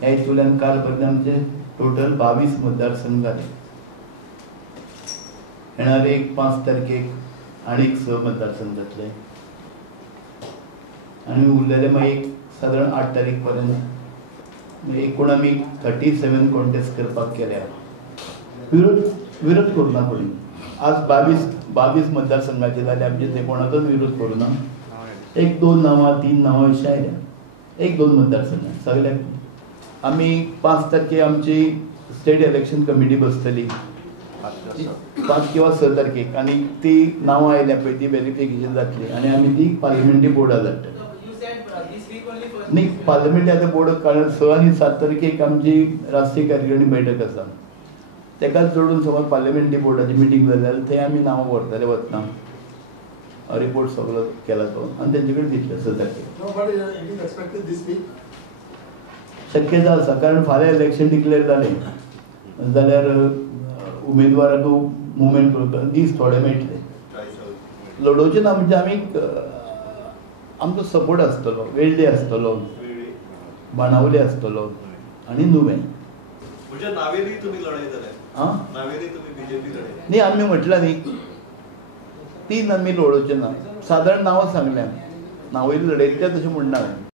ह्या हेतून काल पर्यंत आमचे टोटल 22 मतदारसंघ जाले. येणारे 5 तारखेक आनीक 6 मतदारसंघ जातले आणि उरलेले मागीर साधारण 8 तारीख पर्यंत एकूण आमी 37 कॉन्टेस्ट करपाक केल्या. विरोध करूना कोणी. आज 22 मतदारसंघाचे जाले आमचे ते कोणाचोच विरोध करूना. 1-2 नांवां 3 नांवां अशी आयल्या 1-2 मतदारसंघात सगळ्याक. आमी 5 तारखे आमची स्टेट इलेक्शन कमिटी बसतली 5 किंवा 6 तारखेक आणि ती नांवां आयल्या पळय ती व्हेरिफिकेशन जातली आणि आमी ती पार्लिमेंटरी बोर्डार धाडटली. न्ही पार्लिमेंटरी आतां बोर्ड कारण 6 आनी 7 तारखेक आमची राष्ट्रीय कार्यकारिणी बैठक आसा. तेकाच जोडून समज पार्लिमेंटरी बोर्डाची मिटींग जाली जाल्यार थंय आमी नांवां व्हरतले वतना रिपोर्ट सगळो केला तो आनी तेंचे कडेन दितले 6 तारखेक. शक्यता आसा कारण फाल्यां इलेक्शन डिक्लेअर जालें जाल्यार उमेदवाराक मुवमेंट करपाक दीस थोडे मेळटले. लडोवचे ना म्हणजे आमी आमचो सपोर्ट आसतलो वेळ्ळी आसतलो बाणावली आसतलो आनी नुवें. न्ही आमी म्हटल्यार न्ही 3 आमी लडोवचे ना. सादारण नांवां सांगल्या नांवय लडयतले तशें म्हणना हांवें.